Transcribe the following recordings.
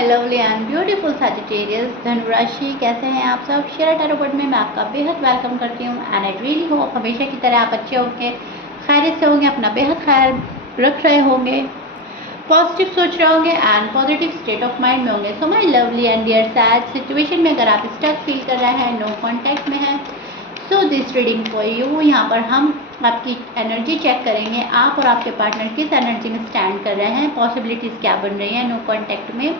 My lovely and beautiful Sagittarius धनुराशि, कैसे हैं आप सब। शेयर टैरो बर्ड में मैं आपका बेहद वेलकम करती हूँ एंड आई रियली होप हमेशा की तरह आप अच्छे होंगे, खैरियत से होंगे, अपना बेहद ख्याल रख रहे होंगे, पॉजिटिव सोच रहे होंगे and positive state of mind में होंगे। So my lovely and dear सैज सिचुएशन में अगर आप स्टक फील कर रहे हैं, नो कॉन्टैक्ट में हैं, so this reading for you. यहाँ पर हम आपकी एनर्जी चेक करेंगे, आप और आपके पार्टनर किस एनर्जी में स्टैंड कर रहे हैं, पॉसिबिलिटीज़ क्या बन रही हैं, नो कॉन्टैक्ट में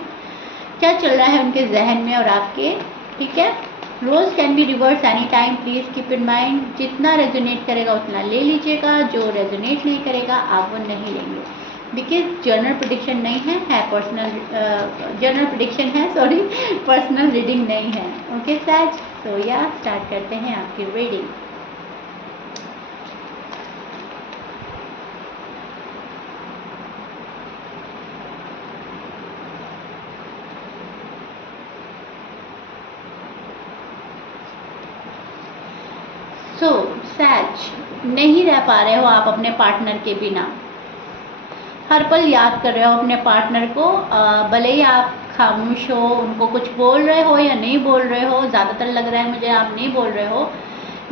क्या चल रहा है उनके जहन में और आपके। ठीक है, रोज can be reverse any time, please keep in mind. जितना रेजोनेट करेगा उतना ले लीजिएगा, जो रेजोनेट नहीं करेगा आप वो नहीं लेंगे, बिकॉज जनरल प्रेडिक्शन नहीं है पर्सनल जनरल प्रेडिक्शन है, सॉरी पर्सनल रीडिंग नहीं है। ओके सैज, सो या स्टार्ट करते हैं आपकी रीडिंग। सो सैज, नहीं रह पा रहे हो आप अपने पार्टनर के बिना, हर पल याद कर रहे हो अपने पार्टनर को। भले ही आप खामोश हो, उनको कुछ बोल रहे हो या नहीं बोल रहे हो, ज़्यादातर लग रहा है मुझे आप नहीं बोल रहे हो,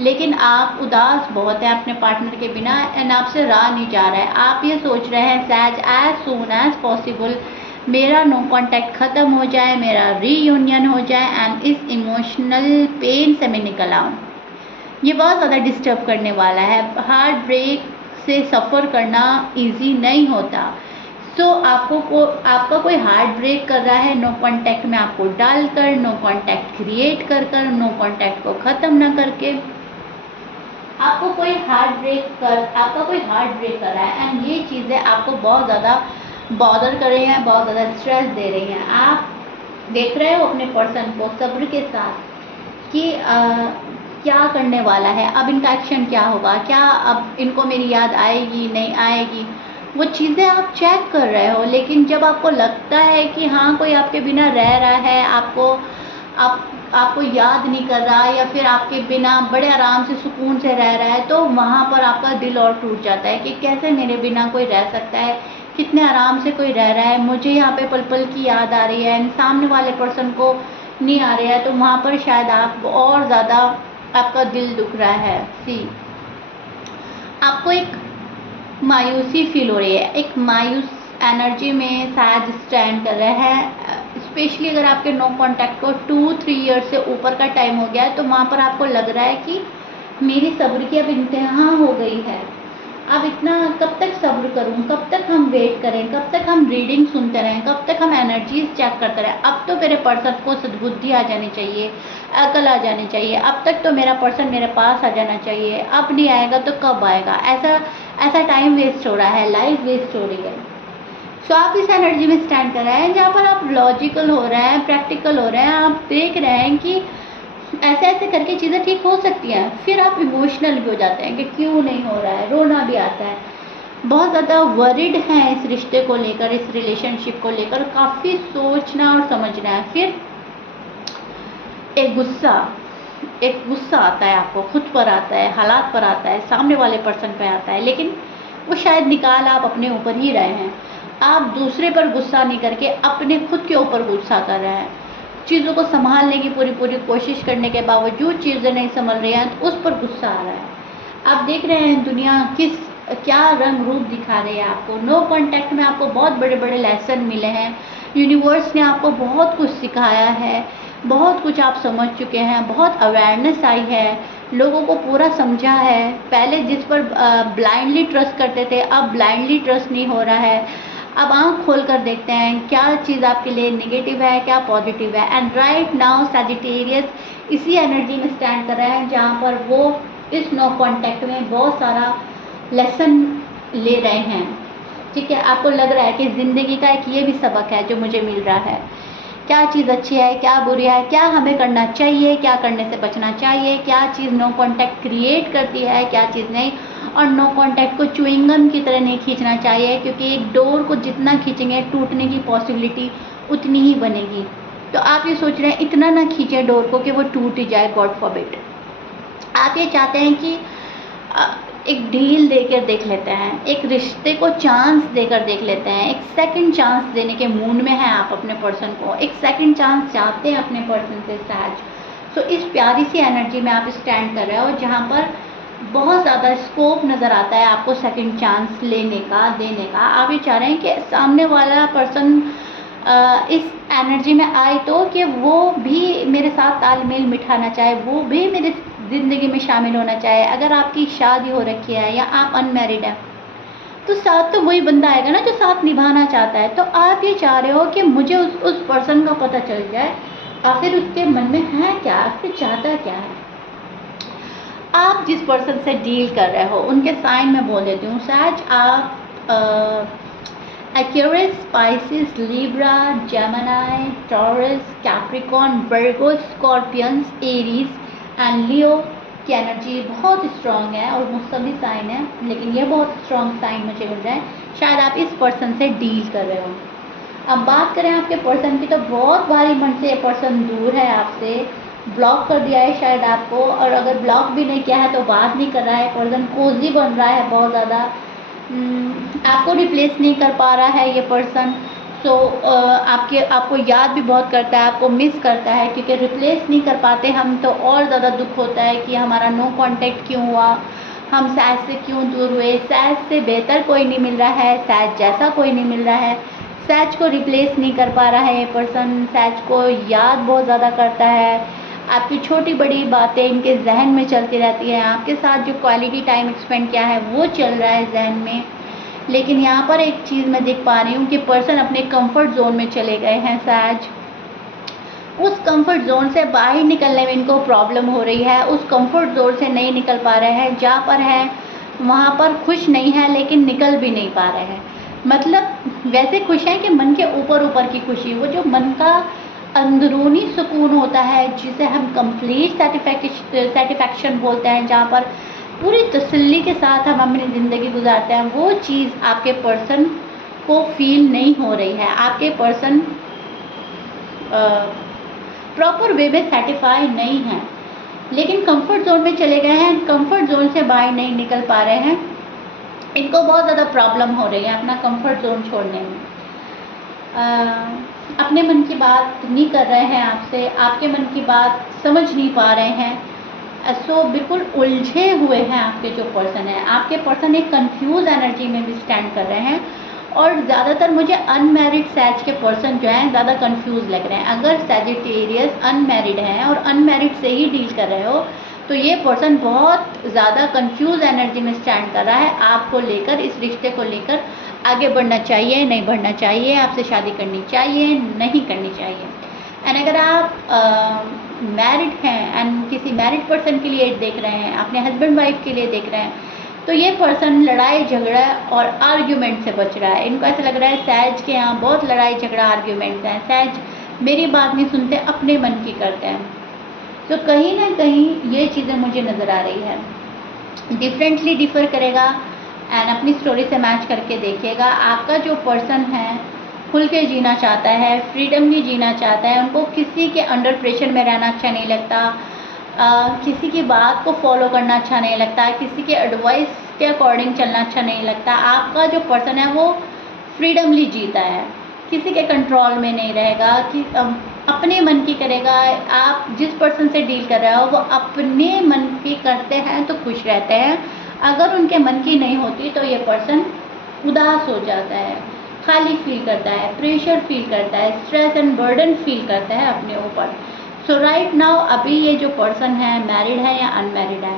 लेकिन आप उदास बहुत है अपने पार्टनर के बिना एंड आपसे रहा नहीं जा रहा है। आप ये सोच रहे हैं सैज, एज सून एज पॉसिबल मेरा नो कॉन्टैक्ट ख़त्म हो जाए, मेरा रीयूनियन हो जाए एंड इस इमोशनल पेन से मैं निकल आऊँ। ये बहुत ज़्यादा डिस्टर्ब करने वाला है। हार्ट ब्रेक से सफ़र करना इजी नहीं होता। सो आपका कोई हार्ट ब्रेक कर रहा है नो कॉन्टैक्ट में आपको डालकर, नो कॉन्टैक्ट क्रिएट कर कर, नो कॉन्टैक्ट को ख़त्म ना करके। आपका कोई हार्ट ब्रेक कर रहा है एंड ये चीज़ें आपको बहुत ज़्यादा बॉदर कर रही हैं, बहुत ज़्यादा स्ट्रेस दे रही हैं। आप देख रहे हो अपने पर्सन को सब्र के साथ कि क्या करने वाला है, अब इनका एक्शन क्या होगा, क्या अब इनको मेरी याद आएगी नहीं आएगी, वो चीज़ें आप चेक कर रहे हो। लेकिन जब आपको लगता है कि हाँ कोई आपके बिना रह रहा है, आपको याद नहीं कर रहा या फिर आपके बिना बड़े आराम से सुकून से रह रहा है, तो वहाँ पर आपका दिल और टूट जाता है कि कैसे मेरे बिना कोई रह सकता है, कितने आराम से कोई रह रहा है, मुझे यहाँ पे पल पल की याद आ रही है, सामने वाले पर्सन को नहीं आ रही है, तो वहाँ पर शायद आप और ज़्यादा आपका दिल दुख रहा है। सी, आपको एक मायूसी फील हो रही है, एक मायूस एनर्जी में शायद स्टैंड कर रहा है। स्पेशली अगर आपके नो कॉन्टैक्ट को 2-3 ईयर्स से ऊपर का टाइम हो गया है, तो वहाँ पर आपको लग रहा है कि मेरी सब्र की अब इंतहा हो गई है। अब इतना कब तक सब्र करूं, कब तक हम वेट करें, कब तक हम रीडिंग सुनते रहें, कब तक हम एनर्जीज चेक करते रहें। अब तो मेरे पर्सन को सद्बुद्धि आ जानी चाहिए, अकल आ जानी चाहिए, अब तक तो मेरा पर्सन मेरे पास आ जाना चाहिए, अब नहीं आएगा तो कब आएगा। ऐसा टाइम वेस्ट हो रहा है, लाइफ वेस्ट हो रही है। सो आप इस एनर्जी में स्टैंड कर रहे हैं जहाँ पर आप लॉजिकल हो रहे हैं, प्रैक्टिकल हो रहे हैं, आप देख रहे हैं कि ऐसे ऐसे करके चीज़ें ठीक हो सकती हैं। फिर आप इमोशनल भी हो जाते हैं कि क्यों नहीं हो रहा है, रोना भी आता है, बहुत ज़्यादा वरिड हैं इस रिश्ते को लेकर, इस रिलेशनशिप को लेकर, काफ़ी सोचना और समझना है। फिर एक गुस्सा आता है, आपको खुद पर आता है, हालात पर आता है, सामने वाले पर्सन पर आता है, लेकिन वो शायद निकाल आप अपने ऊपर ही रहे हैं। आप दूसरे पर गुस्सा नहीं करके अपने खुद के ऊपर गुस्सा कर रहे हैं। चीज़ों को संभालने की पूरी कोशिश करने के बावजूद चीज़ें नहीं संभल रही हैं, तो उस पर गुस्सा आ रहा है। आप देख रहे हैं दुनिया क्या रंग रूप दिखा रही है आपको। नो कॉन्टैक्ट में आपको बहुत बड़े बड़े लेसन मिले हैं, यूनिवर्स ने आपको बहुत कुछ सिखाया है, बहुत कुछ आप समझ चुके हैं, बहुत अवेयरनेस आई है, लोगों को पूरा समझा है। पहले जिस पर ब्लाइंडली ट्रस्ट करते थे, अब ब्लाइंडली ट्रस्ट नहीं हो रहा है। अब आँख खोल कर देखते हैं क्या चीज़ आपके लिए नेगेटिव है, क्या पॉजिटिव है। एंड राइट नाउ सैजिटेरियस इसी एनर्जी में स्टैंड कर रहे हैं जहाँ पर वो इस नो कॉन्टैक्ट में बहुत सारा लेसन ले रहे हैं। ठीक है, आपको लग रहा है कि ज़िंदगी का एक ये भी सबक है जो मुझे मिल रहा है, क्या चीज़ अच्छी है, क्या बुरी है, क्या हमें करना चाहिए, क्या करने से बचना चाहिए, क्या चीज़ नो कॉन्टैक्ट क्रिएट करती है, क्या चीज़ नहीं। और नो कॉन्टैक्ट को च्युइंगम की तरह नहीं खींचना चाहिए, क्योंकि एक डोर को जितना खींचेंगे टूटने की पॉसिबिलिटी उतनी ही बनेगी। तो आप ये सोच रहे हैं इतना ना खींचे डोर को कि वो टूट ही जाए, गॉड फॉरबिड। आप ये चाहते हैं कि एक ढील देकर देख लेते हैं, एक रिश्ते को चांस देकर देख लेते हैं, एक सेकंड चांस देने के मूड में हैं आप अपने पर्सन को, एक सेकंड चांस चाहते हैं अपने पर्सन से सैज। सो इस प्यारी सी एनर्जी में आप स्टैंड कर रहे हो जहाँ पर बहुत ज़्यादा स्कोप नज़र आता है आपको सेकंड चांस लेने का, देने का। आप ये चाह रहे हैं कि सामने वाला पर्सन इस एनर्जी में आए तो कि वो भी मेरे साथ तालमेल बिठाना चाहे, वो भी मेरे ज़िंदगी में शामिल होना चाहे। अगर आपकी शादी हो रखी है या आप अनमैरिड हैं तो साथ तो वही बंदा आएगा ना जो साथ निभाना चाहता है। तो आप ये चाह रहे हो कि मुझे उस पर्सन का पता चल जाए आखिर उसके मन में है क्या, आखिर चाहता क्या है। आप जिस पर्सन से डील कर रहे हो उनके साइन में बोल देती हूँ सैज। आप Aquarius, Pisces, Libra, Gemini, Taurus, Capricorn, Virgo, Scorpions, Aries and Leo की एनर्जी बहुत स्ट्रॉन्ग है और मुझ सभी साइन है, लेकिन ये बहुत स्ट्रॉन्ग साइन मुझे मिल रहा है। शायद आप इस पर्सन से डील कर रहे हो। अब बात करें आपके पर्सन की तो बहुत भारी मन से ये पर्सन दूर है आपसे, ब्लॉक कर दिया है शायद आपको, और अगर ब्लॉक भी नहीं किया है तो बात नहीं कर रहा है। पर्सन कोजी बन रहा है बहुत ज़्यादा, आपको रिप्लेस नहीं कर पा रहा है ये पर्सन। सो आपको याद भी बहुत करता है, आपको मिस करता है, क्योंकि रिप्लेस नहीं कर पाते हम तो और ज़्यादा दुख होता है कि हमारा नो कांटेक्ट क्यों हुआ, हम सैज से क्यों दूर हुए। सैज से बेहतर कोई नहीं मिल रहा है, सैज जैसा कोई नहीं मिल रहा है। सैज को रिप्लेस नहीं कर पा रहा है ये पर्सन, सैज को याद बहुत ज़्यादा करता है। आपकी छोटी बड़ी बातें इनके जहन में चलती रहती हैं, आपके साथ जो क्वालिटी टाइम स्पेंड किया है वो चल रहा है जहन में। लेकिन यहाँ पर एक चीज़ मैं देख पा रही हूँ कि पर्सन अपने कंफर्ट जोन में चले गए हैं सैज। उस कंफर्ट जोन से बाहर निकलने में इनको प्रॉब्लम हो रही है, उस कंफर्ट जोन से नहीं निकल पा रहे हैं। जहाँ पर हैं वहाँ पर खुश नहीं है, लेकिन निकल भी नहीं पा रहे हैं। मतलब वैसे खुश हैं कि मन के ऊपर ऊपर की खुशी, वो जो मन का अंदरूनी सुकून होता है जिसे हम कंप्लीट सेटिस्फैक्शन बोलते हैं, जहाँ पर पूरी तसल्ली के साथ हम अपनी ज़िंदगी गुजारते हैं, वो चीज़ आपके पर्सन को फील नहीं हो रही है। आपके पर्सन प्रॉपर वे में सेटिस्फाई नहीं है, लेकिन कंफर्ट जोन में चले गए हैं, कंफर्ट जोन से बाहर नहीं निकल पा रहे हैं। इनको बहुत ज़्यादा प्रॉब्लम हो रही है अपना कंफर्ट जोन छोड़ने में। अपने मन की बात नहीं कर रहे हैं आपसे, आपके मन की बात समझ नहीं पा रहे हैं। सो बिल्कुल उलझे हुए हैं आपके जो पर्सन है। आपके पर्सन एक कंफ्यूज एनर्जी में भी स्टैंड कर रहे हैं, और ज़्यादातर मुझे अनमैरिड सैज के पर्सन जो हैं ज़्यादा कंफ्यूज लग रहे हैं। अगर सैजिटेरियस अनमैरिड हैं और अनमैरिड से ही डील कर रहे हो तो ये पर्सन बहुत ज़्यादा कंफ्यूज एनर्जी में स्टैंड कर रहा है आपको लेकर, इस रिश्ते को लेकर। आगे बढ़ना चाहिए, नहीं बढ़ना चाहिए, आपसे शादी करनी चाहिए, नहीं करनी चाहिए। एंड अगर आप मैरिड हैं एंड किसी मैरिड पर्सन के लिए देख रहे हैं, अपने हस्बैंड वाइफ के लिए देख रहे हैं, तो ये पर्सन लड़ाई झगड़ा और आर्ग्यूमेंट से बच रहा है। इनको ऐसा लग रहा है सैज के यहाँ बहुत लड़ाई झगड़ा आर्ग्यूमेंट्स हैं, सैज मेरी बात नहीं सुनते, अपने मन की करते हैं। तो कहीं ना कहीं ये चीज़ें मुझे नज़र आ रही है। डिफरेंटली डिफ़र करेगा एंड अपनी स्टोरी से मैच करके देखिएगा। आपका जो पर्सन है खुल के जीना चाहता है, फ्रीडमली जीना चाहता है, उनको किसी के अंडर प्रेशर में रहना अच्छा नहीं लगता, किसी की बात को फॉलो करना अच्छा नहीं लगता, किसी के एडवाइस के अकॉर्डिंग चलना अच्छा नहीं लगता। आपका जो पर्सन है वो फ्रीडमली जीता है, किसी के कंट्रोल में नहीं रहेगा, कि अपने मन की करेगा। आप जिस पर्सन से डील कर रहे हो वो अपने मन की करते हैं तो खुश रहते हैं, अगर उनके मन की नहीं होती तो ये पर्सन उदास हो जाता है, खाली फील करता है, प्रेशर फील करता है, स्ट्रेस एंड बर्डन फील करता है अपने ऊपर। सो राइट नाउ अभी ये जो पर्सन है मैरिड है या अनमैरिड है,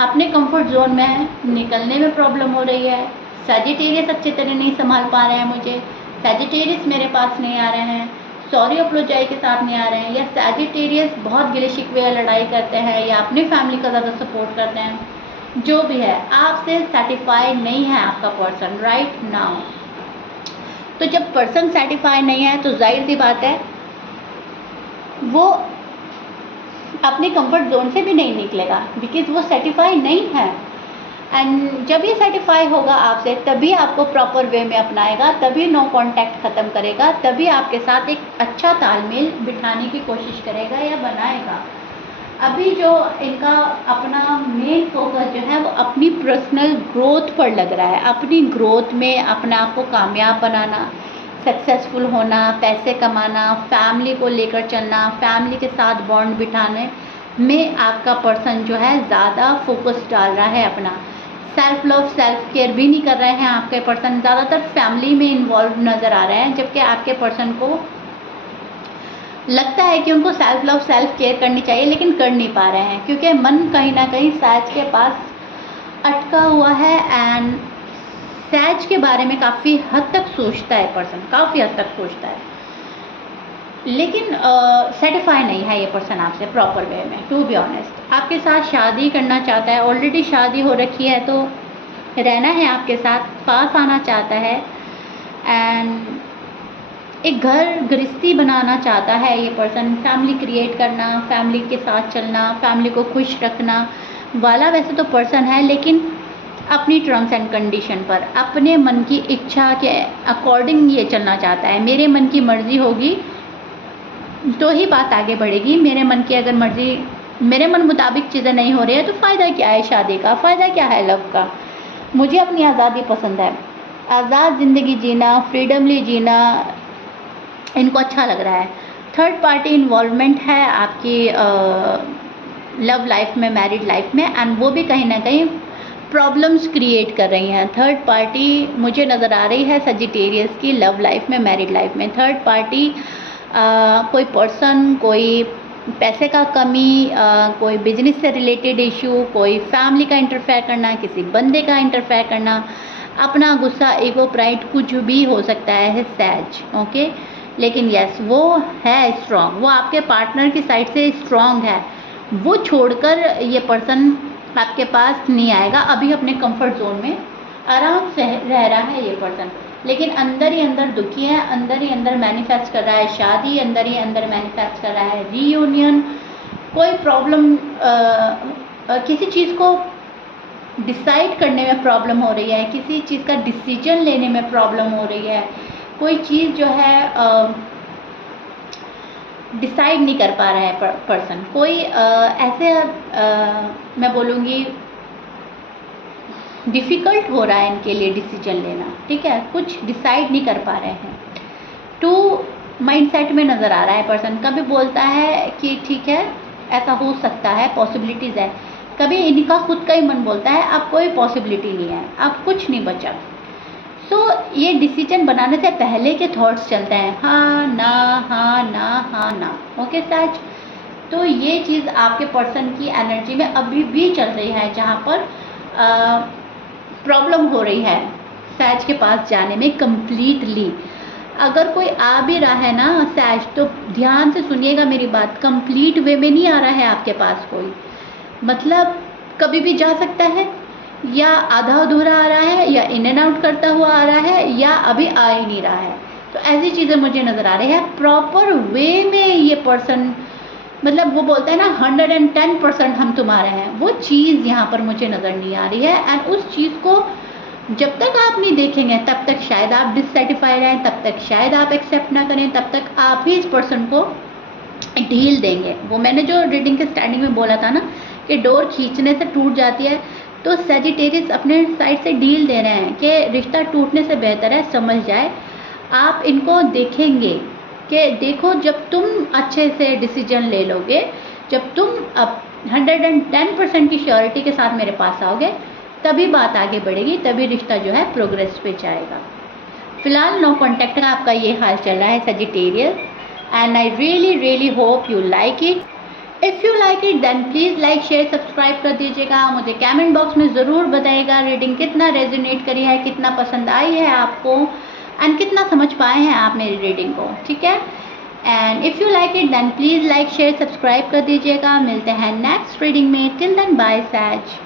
अपने कंफर्ट जोन में है, निकलने में प्रॉब्लम हो रही है। सैजिटेरियस अच्छे तरह नहीं संभाल पा रहे हैं मुझे, सैजिटेरियस मेरे पास नहीं आ रहे हैं, सॉरी अप्लोजाई के साथ नहीं आ रहे हैं, या सैजिटेरियस बहुत गिले शिकवे लड़ाई करते हैं या अपनी फैमिली का ज़्यादा सपोर्ट करते हैं, जो भी है आपसे सेटिस्फाई नहीं है आपका पर्सन राइट नाउ। तो जब पर्सन सेटिस्फाई नहीं है तो जाहिर सी बात है वो अपने कंफर्ट जोन से भी नहीं निकलेगा, बिकॉज वो सेटिस्फाई नहीं है। एंड जब ये सेटिस्फाई होगा आपसे तभी आपको प्रॉपर वे में अपनाएगा, तभी नो कांटेक्ट ख़त्म करेगा, तभी आपके साथ एक अच्छा तालमेल बिठाने की कोशिश करेगा या बनाएगा। अभी जो इनका अपना मेन फोकस जो है वो अपनी पर्सनल ग्रोथ पर लग रहा है, अपनी ग्रोथ में अपने आप को कामयाब बनाना, सक्सेसफुल होना, पैसे कमाना, फैमिली को लेकर चलना, फैमिली के साथ बॉन्ड बिठाने में आपका पर्सन जो है ज़्यादा फोकस डाल रहा है अपना। सेल्फ लव सेल्फ केयर भी नहीं कर रहे हैं आपके पर्सन, ज़्यादातर फैमिली में इन्वॉल्व नज़र आ रहे हैं, जबकि आपके पर्सन को लगता है कि उनको सेल्फ लव सेल्फ केयर करनी चाहिए लेकिन कर नहीं पा रहे हैं, क्योंकि मन कहीं ना कहीं सैज के पास अटका हुआ है। एंड सैज के बारे में काफ़ी हद तक सोचता है पर्सन, काफ़ी हद तक सोचता है, लेकिन सेटिस्फाई नहीं है ये पर्सन आपसे प्रॉपर वे में। टू बी ऑनेस्ट, आपके साथ शादी करना चाहता है, ऑलरेडी शादी हो रखी है तो रहना है आपके साथ, पास आना चाहता है, एंड एक घर गृहस्थी बनाना चाहता है ये पर्सन, फैमिली क्रिएट करना, फैमिली के साथ चलना, फैमिली को खुश रखना वाला वैसे तो पर्सन है, लेकिन अपनी टर्म्स एंड कंडीशन पर, अपने मन की इच्छा के अकॉर्डिंग ये चलना चाहता है। मेरे मन की मर्ज़ी होगी तो ही बात आगे बढ़ेगी, मेरे मन की अगर मर्ज़ी, मेरे मन मुताबिक चीज़ें नहीं हो रही है तो फ़ायदा क्या है शादी का, फ़ायदा क्या है लव का। मुझे अपनी आज़ादी पसंद है, आज़ाद ज़िंदगी जीना, फ्रीडमली जीना इनको अच्छा लग रहा है। थर्ड पार्टी इन्वॉल्वमेंट है आपकी लव लाइफ में, मैरिड लाइफ में, एंड वो भी कहीं ना कहीं प्रॉब्लम्स क्रिएट कर रही हैं। थर्ड पार्टी मुझे नज़र आ रही है सजिटेरियस की लव लाइफ में, मैरिड लाइफ में। थर्ड पार्टी कोई पर्सन, कोई पैसे का कमी, कोई बिजनेस से रिलेटेड इशू, कोई फैमिली का इंटरफेयर करना, किसी बंदे का इंटरफेयर करना, अपना गुस्सा, ईगो, प्राइड, कुछ भी हो सकता है सैज, ओके। लेकिन यस, वो है स्ट्रॉन्ग, वो आपके पार्टनर की साइड से स्ट्रॉन्ग है, वो छोड़कर ये पर्सन आपके पास नहीं आएगा। अभी अपने कंफर्ट जोन में आराम से रह रहा है ये पर्सन, लेकिन अंदर ही अंदर दुखी है, अंदर ही अंदर मैनिफेस्ट कर रहा है शादी, अंदर ही अंदर मैनिफेस्ट कर रहा है रीयूनियन। कोई प्रॉब्लम, किसी चीज़ को डिसाइड करने में प्रॉब्लम हो रही है, किसी चीज़ का डिसीजन लेने में प्रॉब्लम हो रही है, कोई चीज़ जो है डिसाइड नहीं कर पा रहा है पर्सन, कोई ऐसे मैं बोलूँगी डिफ़िकल्ट हो रहा है इनके लिए डिसीजन लेना, ठीक है, कुछ डिसाइड नहीं कर पा रहे हैं। टू माइंडसेट में नज़र आ रहा है पर्सन, कभी बोलता है कि ठीक है ऐसा हो सकता है, पॉसिबिलिटीज़ है, कभी इनका खुद का ही मन बोलता है अब कोई पॉसिबिलिटी नहीं है, अब कुछ नहीं बचा। सो ये डिसीजन बनाने से पहले के थॉट्स चलते हैं, हाँ ना, हाँ ना, हाँ ना, ओके सच। तो ये चीज़ आपके पर्सन की एनर्जी में अभी भी चल रही है, जहाँ पर प्रॉब्लम हो रही है सैज के पास जाने में कंप्लीटली। अगर कोई आ भी रहा है ना सैज, तो ध्यान से सुनिएगा मेरी बात, कंप्लीट वे में नहीं आ रहा है आपके पास कोई, मतलब कभी भी जा सकता है, या आधा अधूरा आ रहा है, या इन एंड आउट करता हुआ आ रहा है, या अभी आ ही नहीं रहा है। तो ऐसी चीज़ें मुझे नज़र आ रही है। प्रॉपर वे में ये पर्सन, मतलब वो बोलता है ना 110% हम तुम्हारे हैं, वो चीज़ यहाँ पर मुझे नज़र नहीं आ रही है। एंड उस चीज़ को जब तक आप नहीं देखेंगे तब तक शायद आप डिससेटिस्फाइड रहें, तब तक शायद आप एक्सेप्ट ना करें, तब तक आप ही इस पर्सन को ढील देंगे। वो मैंने जो रीडिंग के स्टार्टिंग में बोला था ना कि डोर खींचने से टूट जाती है, तो सजिटेरियस अपने साइड से डील दे रहे हैं कि रिश्ता टूटने से बेहतर है समझ जाए। आप इनको देखेंगे कि देखो जब तुम अच्छे से डिसीजन ले लोगे, जब तुम अब 110% की श्योरिटी के साथ मेरे पास आओगे, तभी बात आगे बढ़ेगी, तभी रिश्ता जो है प्रोग्रेस पे जाएगा। फिलहाल नो कॉन्टैक्ट का आपका ये हाल चल रहा है Sagittarius, and I really hope you like it. If you like it then please like share subscribe कर दीजिएगा। मुझे कमेंट बॉक्स में ज़रूर बताइएगा रीडिंग कितना रेजोनेट करी है, कितना पसंद आई है आपको, एंड कितना समझ पाए हैं आप मेरी रीडिंग को, ठीक है। And if you like it then please like share subscribe कर दीजिएगा। मिलते हैं नेक्स्ट रीडिंग में, टिल देन बाय सैज।